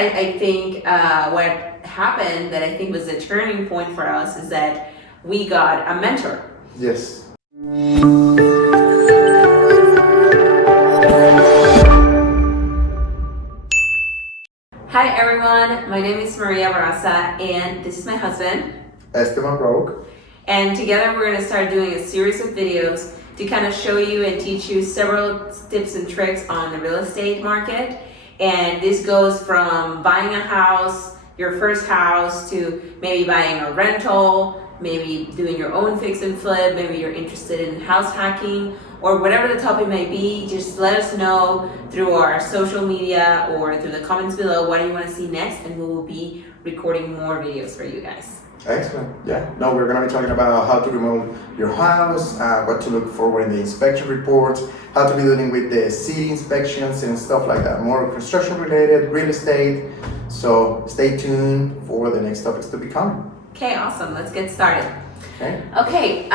I think what happened that I think was a turning point for us is that we got a mentor. Yes. Hi everyone, my name is Maria Barraza and this is my husband. Esteban Roque. And together we're going to start doing a series of videos to kind of show you and teach you several tips and tricks on the real estate market. And this goes from buying a house, your first house, to maybe buying a rental, maybe doing your own fix and flip, maybe you're interested in house hacking, or whatever the topic may be. Just let us know through our social media or through the comments below what you want to see next, and we will be recording more videos for you guys. Excellent. Yeah. No, we're going to be talking about how to remodel your house, what to look for in the inspection reports, how to be dealing with the city inspections and stuff like that. More construction related, real estate. So stay tuned for the next topics to be coming. Okay, awesome. Let's get started. Okay.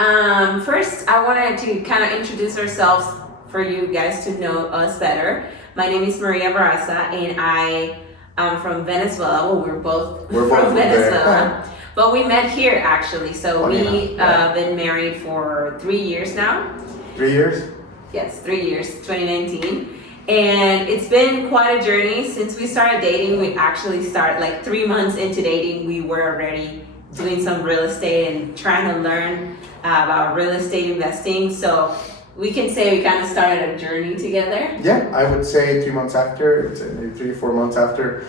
First I wanted to kind of introduce ourselves for you guys to know us better. My name is Maria Barraza and I am from Venezuela. Well, we're both from Venezuela. But we met here actually. So we've been married for 3 years now. 3 years? Yes, 3 years, 2019. And it's been quite a journey since we started dating. We actually started like 3 months into dating. We were already doing some real estate and trying to learn about real estate investing. So we can say we kind of started a journey together. Yeah, I would say 3 months after, maybe 3-4 months after,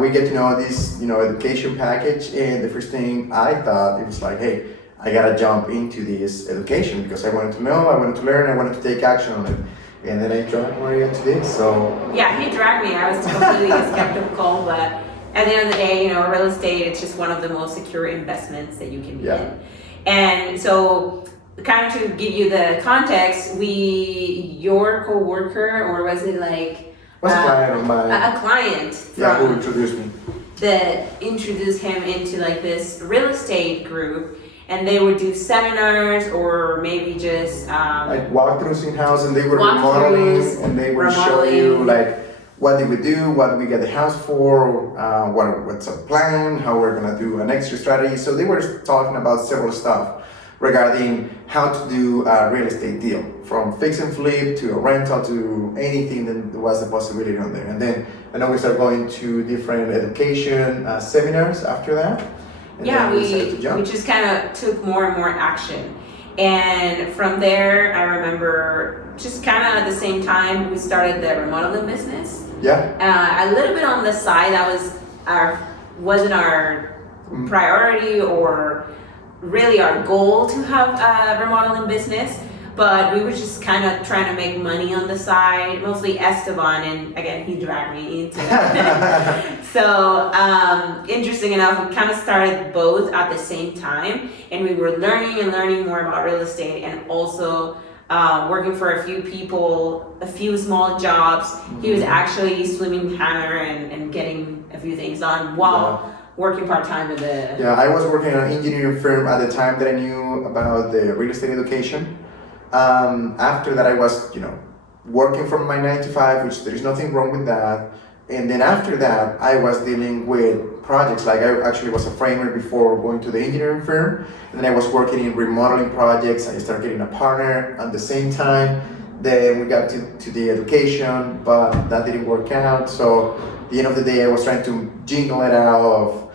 we get to know this, education package. And the first thing I thought, it was like, hey, I gotta jump into this education because I wanted to know, I wanted to learn, I wanted to take action on it. And then I dragged Maria into this, so. Yeah, he dragged me. I was completely skeptical, but at the end of the day, real estate, it's just one of the most secure investments that you can be in. And so, kind of to give you the context, your co-worker, or was it like was a client of mine. A client who introduced me. That introduced him into like this real estate group, and they would do seminars or maybe just like walkthroughs in house, and they were remodeling, and they would show you like what did we do, what did we get the house for, what's our plan, how we're gonna do an extra strategy. So they were talking about several stuff regarding how to do a real estate deal, from fix and flip to a rental to anything that there was a possibility on there. And then I know we started going to different education seminars after that. And we just kind of took more and more action. And from there, I remember just kind of at the same time, we started the remodeling business. Yeah. A little bit on the side, that wasn't our priority or really our goal to have a remodeling business, but we were just kind of trying to make money on the side, mostly Esteban, and again, he dragged me into it. So, interesting enough, we kind of started both at the same time, and we were learning more about real estate, and also working for a few people, a few small jobs. He was actually swimming hammer and getting a few things done while working part-time with the... Yeah, I was working in an engineering firm at the time that I knew about the real estate education. After that, I was, working from my 9 to 5, which there is nothing wrong with that. And then after that, I was dealing with projects. Like I actually was a framer before going to the engineering firm. And then I was working in remodeling projects. I started getting a partner at the same time. Then we got to the education, but that didn't work out. So at the end of the day, I was trying to jingle it out of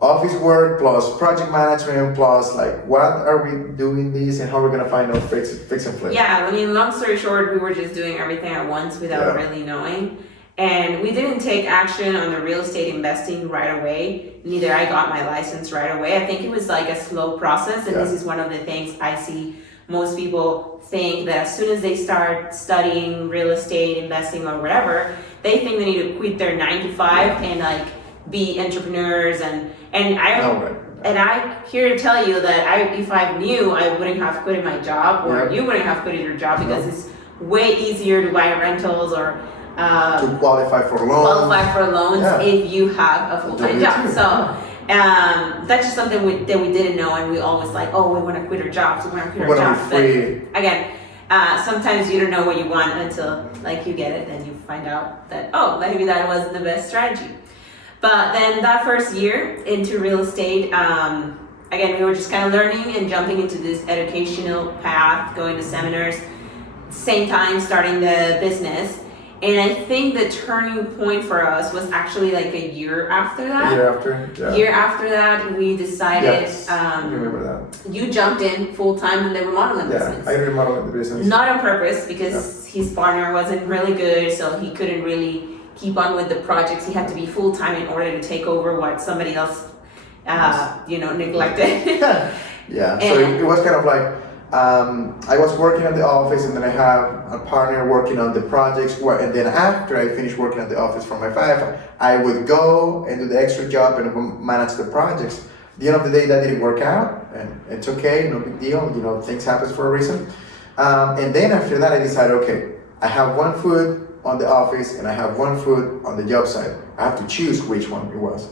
office work plus project management plus like what are we doing this and how we're gonna find out fix and flip. Yeah, I mean, long story short, we were just doing everything at once without really knowing. And we didn't take action on the real estate investing right away. Neither I got my license right away. I think it was like a slow process, and this is one of the things I see most people think that as soon as they start studying real estate investing or whatever, they think they need to quit their 9 to 5 and like be entrepreneurs and I'm here to tell you that if I knew, I wouldn't have quitted my job, or you wouldn't have quitted your job, because it's way easier to buy rentals or to qualify for loans. If you have a full-time job. So that's just something that we didn't know, and we always like, oh, we want to quit our jobs, we want to quit our jobs. But again, sometimes you don't know what you want until like you get it, then you find out that, oh, maybe that wasn't the best strategy. But then that first year into real estate, again, we were just kind of learning and jumping into this educational path, going to seminars, same time starting the business. And I think the turning point for us was actually like a year after that. Year after that, we decided. Yes, I remember that. You jumped in full time in the remodeling business. Yeah, I remodeled the business. Not on purpose, because his partner wasn't really good, so he couldn't really keep on with the projects. He had to be full time in order to take over what somebody else, neglected. Yeah. So it was kind of like. I was working at the office, and then I have a partner working on the projects. And then after I finished working at the office from my 5, I would go and do the extra job and manage the projects. At the end of the day, that didn't work out, and it's okay, no big deal. Things happen for a reason. And then after that, I decided, okay, I have one foot on the office and I have one foot on the job site. I have to choose which one it was.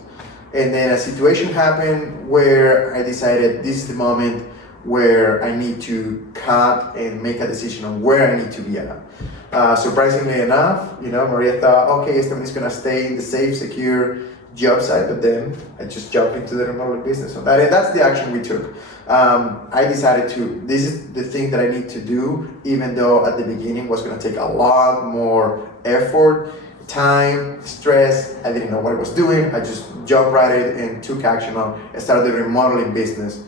And then a situation happened where I decided this is the moment where I need to cut and make a decision on where I need to be at. Surprisingly enough, Maria thought, okay, Esteban's gonna stay in the safe, secure job site, but then I just jumped into the remodeling business. So that's the action we took. I decided this is the thing that I need to do, even though at the beginning was gonna take a lot more effort, time, stress. I didn't know what I was doing. I just jumped right in and took action on and started the remodeling business.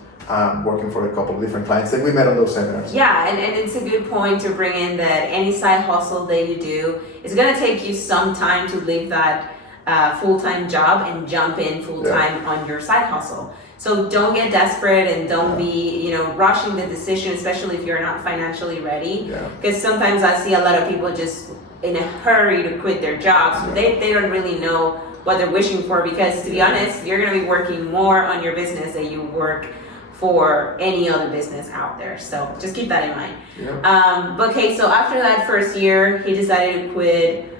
Working for a couple of different clients that we met on those seminars. Yeah, and it's a good point to bring in that any side hustle that you do is going to take you some time to leave that full-time job and jump in full-time on your side hustle. So don't get desperate and don't be, rushing the decision, especially if you're not financially ready. Because sometimes I see a lot of people just in a hurry to quit their jobs. They don't really know what they're wishing for, because to be honest, you're going to be working more on your business than you work for any other business out there. So just keep that in mind. Okay, so after that first year, he decided to quit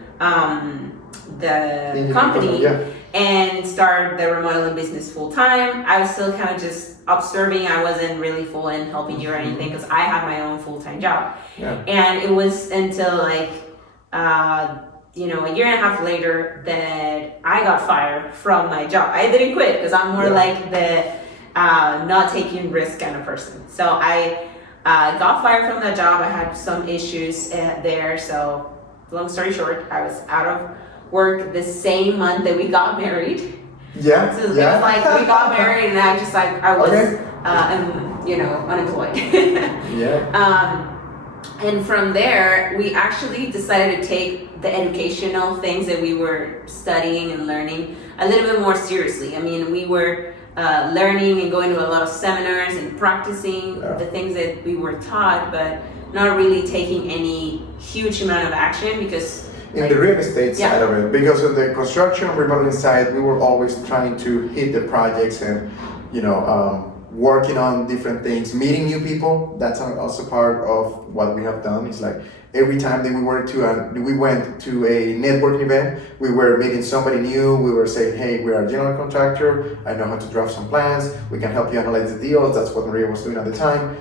the company and start the remodeling business full time. I was still kind of just observing. I wasn't really full in helping you or anything, because I have my own full-time job. And it was until a year and a half later that I got fired from my job. I didn't quit, because I'm more like the not taking risk kind of person. So I got fired from that job. I had some issues there. So long story short, I was out of work the same month that we got married. So it was like we got married, and I was unemployed. And from there, we actually decided to take the educational things that we were studying and learning a little bit more seriously. I mean, we were learning and going to a lot of seminars and practicing the things that we were taught, but not really taking any huge amount of action, because in the real estate side of it, because on the construction remodeling side, we were always trying to hit the projects and working on different things, meeting new people. That's also part of what we have done. It's like every time that we went to a networking event, we were meeting somebody new. We were saying, hey, we are a general contractor. I know how to draft some plans. We can help you analyze the deals. That's what Maria was doing at the time.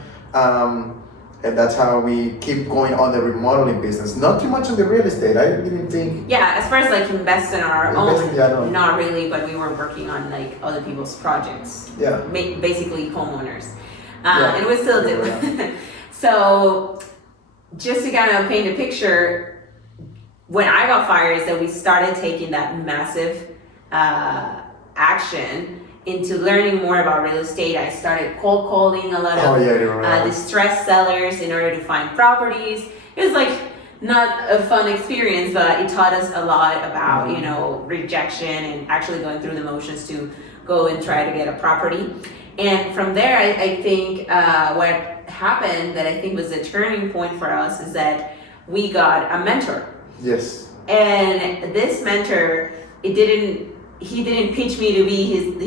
And that's how we keep going on the remodeling business. Not too much on the real estate. I didn't think. Yeah, as far as investing on our own, not really, but we were working on other people's projects. Basically homeowners. And it was still different. So just to kind of paint a picture, when I got fired is that we started taking that massive action into learning more about real estate. I started cold calling a lot of distressed sellers in order to find properties. It was not a fun experience, but it taught us a lot about rejection and actually going through the motions to go and try to get a property. And from there, I think what happened that I think was the turning point for us is that we got a mentor. Yes. And this mentor, he didn't pitch me to be his,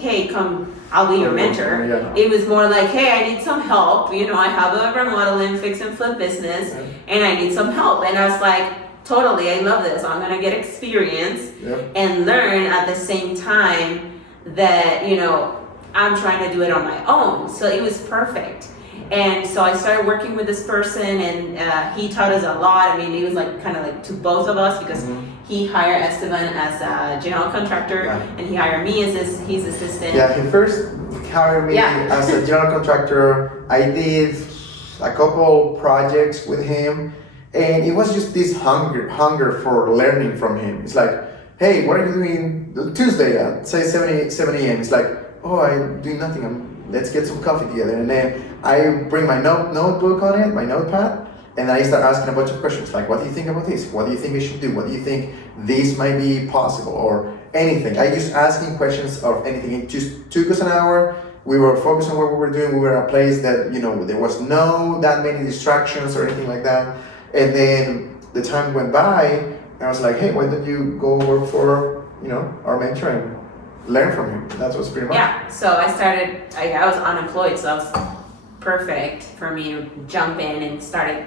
hey, come, I'll be your mentor. It was more like, hey, I need some help. I have a remodeling fix and flip business and I need some help. And I was like, totally, I love this. I'm gonna get experience and learn at the same time that, I'm trying to do it on my own. So it was perfect. And so I started working with this person, and he taught us a lot. I mean, it was like kind of like to both of us because he hired Esteban as a general contractor, and he hired me as his assistant. Yeah, he first hired me as a general contractor. I did a couple projects with him, and it was just this hunger for learning from him. It's like, hey, what are you doing Tuesday at say 7 a.m.? It's like, oh, I'm doing nothing. Let's get some coffee together. And then I bring my notebook on it, my notepad, and I start asking a bunch of questions like, what do you think about this? What do you think I should do? What do you think this might be possible? Or anything. I just asking questions of anything. It just took us an hour. We were focused on what we were doing. We were in a place that, there was no that many distractions or anything like that. And then the time went by, and I was like, hey, why don't you go work for, our mentor and learn from him? That was pretty much. Yeah, so I was unemployed, so that was perfect for me to jump in and started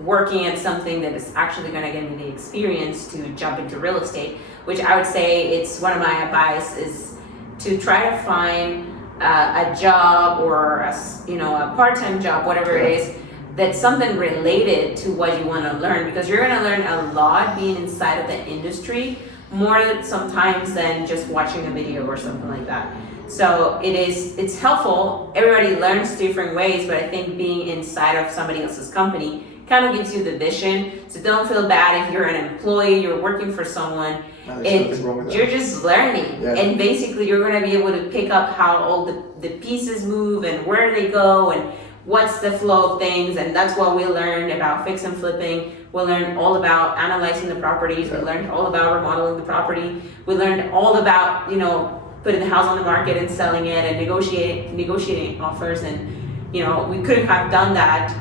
working at something that is actually going to give me the experience to jump into real estate, which I would say it's one of my advice is to try to find a job or a part-time job, whatever it is, that's something related to what you want to learn, because you're going to learn a lot being inside of the industry, more sometimes than just watching a video or something like that. So it's helpful. Everybody learns different ways, but I think being inside of somebody else's company kind of gives you the vision. So don't feel bad if you're an employee, you're working for someone, you're just learning. Yeah. And basically you're going to be able to pick up how all the pieces move and where they go and what's the flow of things. And that's what we learned about fix and flipping. We learned all about analyzing the properties. We learned all about remodeling the property. We learned all about, putting the house on the market and selling it and negotiating offers. And, we couldn't have done that.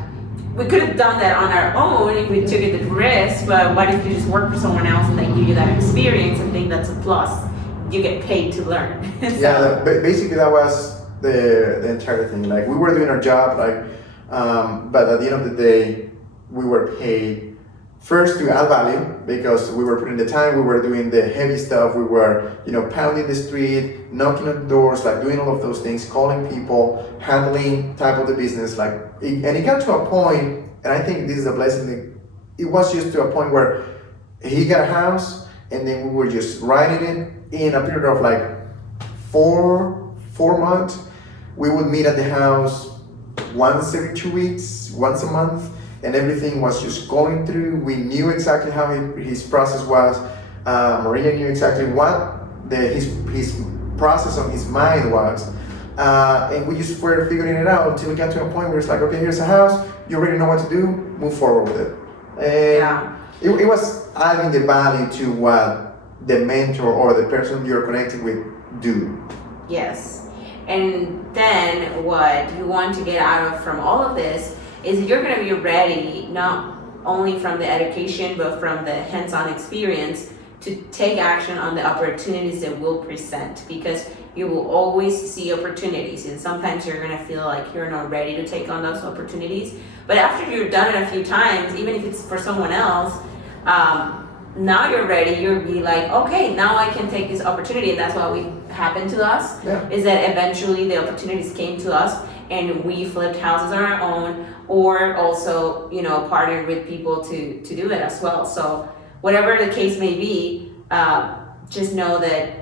We could have done that on our own if we took the risk, but what if you just work for someone else and they give you that experience? I think that's a plus. You get paid to learn. Yeah, basically that was the entire thing. Like, we were doing our job, but at the end of the day, we were paid first to add value because we were putting the time, we were doing the heavy stuff, we were, pounding the street, knocking on the doors, like doing all of those things, calling people, handling type of the business, and it got to a point, and I think this is a blessing, it was just to a point where he got a house, and then we were just riding it in a period of like four months. We would meet at the house once every 2 weeks, once a month, and everything was just going through. We knew exactly how his process was. Maria knew exactly what his process on his mind was. And we just were figuring it out until we got to a point where it's like, okay, here's a house, you already know what to do, move forward with it. And it was adding the value to what the mentor or the person you're connected with do. Yes. And then what you want to get out of from all of this is you're going to be ready, not only from the education, but from the hands-on experience to take action on the opportunities that will present, because you will always see opportunities, and sometimes you're going to feel like you're not ready to take on those opportunities. But after you've done it a few times, even if it's for someone else, now you're ready, you'll be like, okay, now I can take this opportunity. And that's what happened to us, is that eventually the opportunities came to us and we flipped houses on our own, or also, partnered with people to do it as well. So whatever the case may be, just know that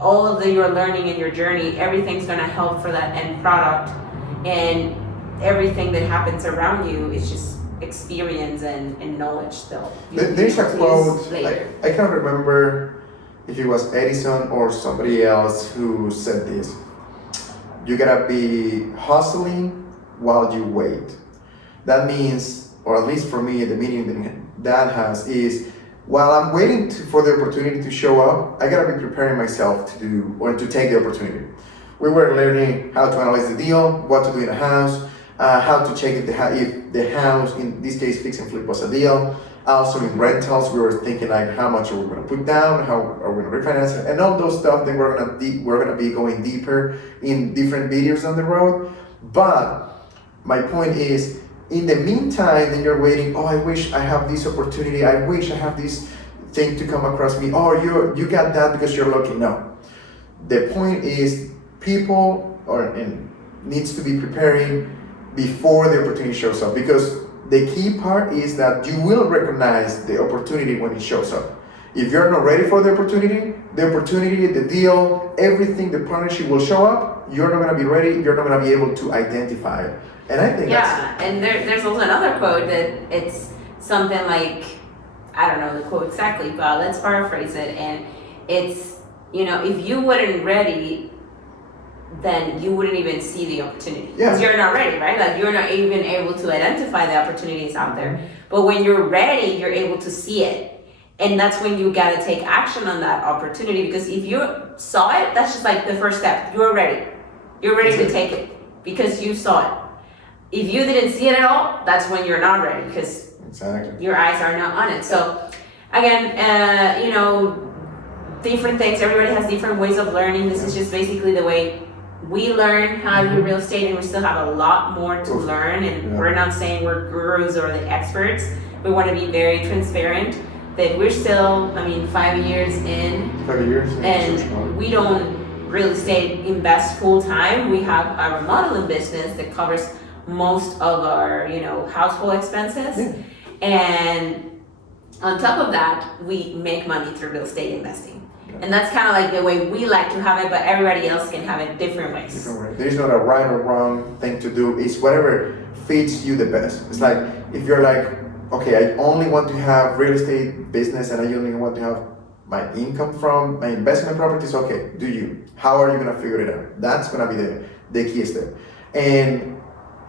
all of your learning and your journey, everything's gonna help for that end product, and everything that happens around you is just experience and knowledge though. There's a quote, I can't remember if it was Edison or somebody else who said this. You gotta be hustling while you wait. That means, or at least for me, the meaning that has is, while I'm waiting for the opportunity to show up, I gotta be preparing myself to do or to take the opportunity. We were learning how to analyze the deal, what to do in a house, how to check if the house, in this case fix and flip, was a deal. Also in rentals, we were thinking like, how much are we going to put down, how are we going to refinance it, and all those stuff that we're going to be going deeper in different videos on the road. But my point is, in the meantime, then you're waiting, oh, I wish I have this opportunity, I wish I have this thing to come across me, oh, you got that because you're lucky. No. The point is, people needs to be preparing before the opportunity shows up, because the key part is that you will recognize the opportunity when it shows up. If you're not ready for the opportunity, the deal, everything, the partnership will show up. You're not going to be ready. You're not going to be able to identify it. And I think and there's also another quote that it's something like, I don't know the quote exactly, but let's paraphrase it. And it's, if you weren't ready, then you wouldn't even see the opportunity. Because you're not ready, right? Like you're not even able to identify the opportunities out there. But when you're ready, you're able to see it. And that's when you gotta take action on that opportunity, because if you saw it, that's just like the first step. You're ready. You're ready to take it because you saw it. If you didn't see it at all, that's when you're not ready, because your eyes are not on it. So again, different things. Everybody has different ways of learning. This is just basically the way we learn how to do real estate, and we still have a lot more to learn. And we're not saying we're gurus or the experts. We want to be very transparent that we're still, 5 years in. 5 years. And we don't real estate invest full time. We have our remodeling business that covers most of our, household expenses. Yeah. And on top of that, we make money through real estate investing. And that's kind of like the way we like to have it, but everybody else can have it different ways. There is not a right or wrong thing to do. It's whatever fits you the best. It's like, if you're like, okay, I only want to have real estate business and I only want to have my income from my investment properties, okay, do you? How are you gonna figure it out? That's gonna be the key step. And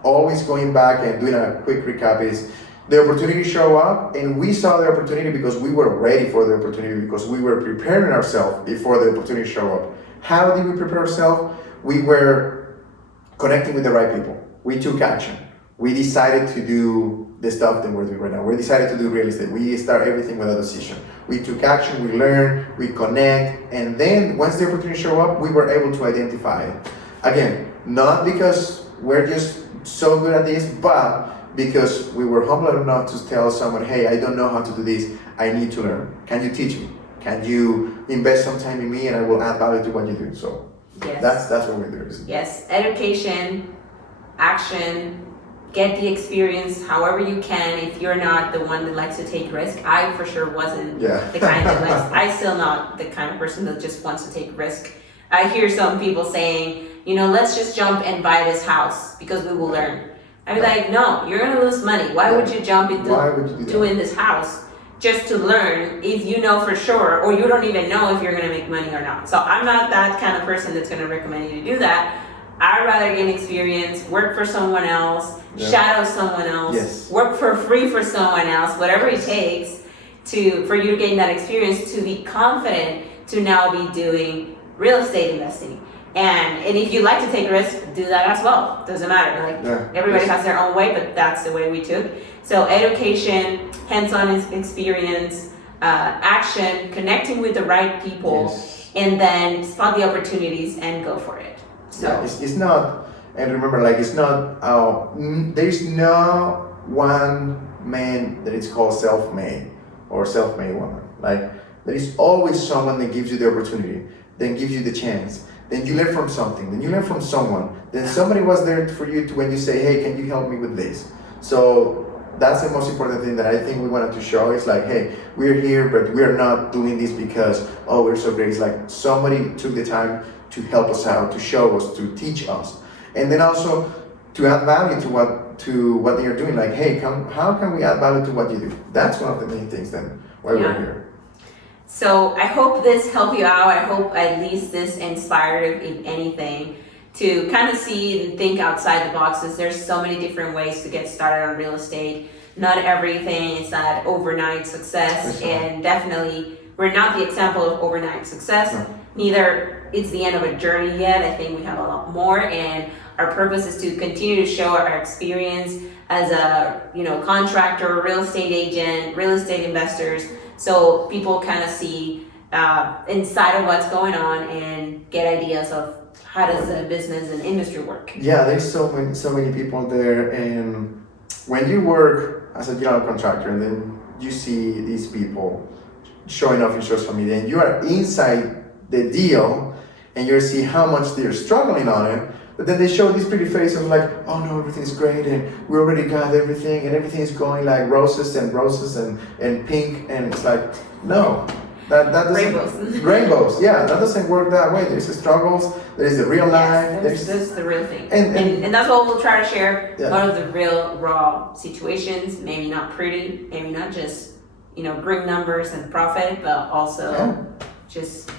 always going back and doing a quick recap is, the opportunity show up, and we saw the opportunity because we were ready for the opportunity, because we were preparing ourselves before the opportunity show up. How did we prepare ourselves? We were connecting with the right people. We took action. We decided to do the stuff that we're doing right now. We decided to do real estate. We start everything with a decision. We took action, we learn, we connect, and then once the opportunity show up, we were able to identify it. Again, not because we're just so good at this, but because we were humble enough to tell someone, hey, I don't know how to do this, I need to learn. Can you teach me? Can you invest some time in me and I will add value to what you do? So that's what we do. Yes, education, action, get the experience however you can. If you're not the one that likes to take risk, I for sure wasn't the kind that likes, I still not the kind of person that just wants to take risk. I hear some people saying, let's just jump and buy this house because we will learn. I'd be like, no, you're gonna lose money. Why would you jump into doing this house just to learn if you know for sure, or you don't even know if you're gonna make money or not? So I'm not that kind of person that's gonna recommend you to do that. I'd rather gain experience, work for someone else, shadow someone else, work for free for someone else, whatever it takes for you to gain that experience, to be confident to now be doing real estate investing. And if you like to take risks, do that as well. Doesn't matter. Everybody has their own way, but that's the way we took. So education, hands-on experience, action, connecting with the right people, and then spot the opportunities and go for it. So it's not, and remember, it's not. There's no one man that is called self-made or self-made woman. There is always someone that gives you the opportunity, then gives you the chance. Then you learn from something, then you learn from someone, then somebody was there for you when you say, hey, can you help me with this? So that's the most important thing that I think we wanted to show. It's like, hey, we're here, but we're not doing this because, we're so great. It's like somebody took the time to help us out, to show us, to teach us. And then also to add value to what they are doing. Like, hey, how can we add value to what you do? That's one of the main things then why we're here. So I hope this helped you out. I hope at least this inspired, if anything, to kind of see and think outside the boxes. There's so many different ways to get started on real estate. Not everything is that overnight success, and definitely we're not the example of overnight success. Neither it's the end of a journey yet. I think we have a lot more, and our purpose is to continue to show our experience as a contractor, real estate agent, real estate investors, so people kind of see inside of what's going on and get ideas of how does the business and industry work. Yeah, there's so many people there, and when you work as a general contractor and then you see these people showing off in social media and you are inside the deal and you see how much they're struggling on it, But then they show this pretty face of like, oh no, everything's great and we already got everything and everything is going like roses and pink, and it's like, no, that doesn't. Rainbows. Rainbows, yeah, that doesn't work that way. There's the struggles, there's the real life. Yes, that's the real thing. And that's what we'll try to share. Yeah. One of the real raw situations, maybe not pretty, maybe not just, bring numbers and profit, but also just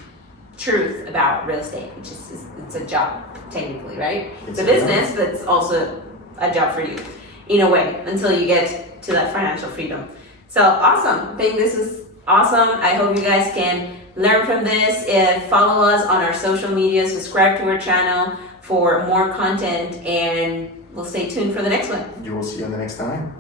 truth about real estate, which is it's a job technically, right? It's a business, but it's also a job for you in a way until you get to that financial freedom. So awesome. I think this is awesome. I hope you guys can learn from this. Follow us on our social media, subscribe to our channel for more content, and we'll stay tuned for the next one. you will see you on the next time.